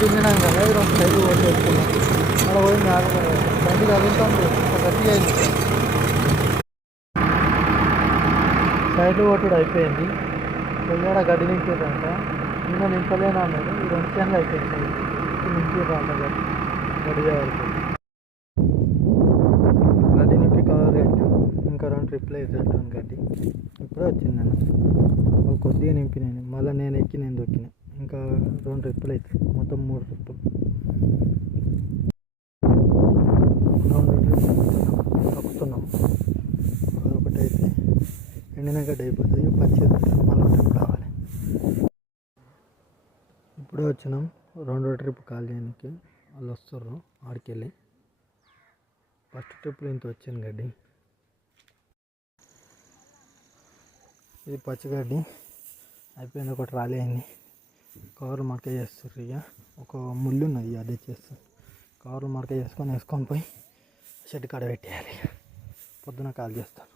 దున్నినాం కదా ఈరోజు సైడ్ కొట్టేసుకున్నాం. అక్కడ పోయి బండి కదులుతాం గట్టిగా అయింది. సైడ్లు కొట్టుడు అయిపోయింది. పొయ్యాడ గడ్డి నింపేదంట. నిన్న నింపలేను అన్నాడు. ఈ 2 క్యాన్లు అయిపోయింది. నింపేదంట గడ్డి వరకు గడ్డి నింపి కవర్ కట్టాం. ఇంకా 2 ట్రిప్లు వేసేటాను గడ్డి. ఇప్పుడే వచ్చింది నేను కొద్దిగా నింపినాను. మళ్ళీ నేను ఎక్కి నేను దొక్కిన. ఇంకా 2 ట్రిప్పులు అవుతాయి. మొత్తం 3 ట్రిప్పులు. 2 ట్రిప్పులు తప్పుతున్నాం. అదొకటి అయితే ఎండిన గడ్డ అయిపోతుంది. పచ్చి మళ్ళీ ట్రిప్ రావాలి. ఇప్పుడే వచ్చినాం 2వ ట్రిప్ కాల్ చేయడానికి. వాళ్ళు వస్తారు ఆడికి వెళ్ళి. ఫస్ట్ ట్రిప్లో ఇంత వచ్చింది గడ్డి. ఇది పచ్చిగడ్డి అయిపోయింది. ఒక ట్రాలీ అయింది. కవర్లు మడక చేస్తారు. ఇక ఒక ముళ్ళు ఉన్నది, అదే చేస్తారు. కవర్లు మడక వేసుకొని పోయి షెడ్ కాడ పెట్టేయాలి. పొద్దున కాల్ చేస్తాను.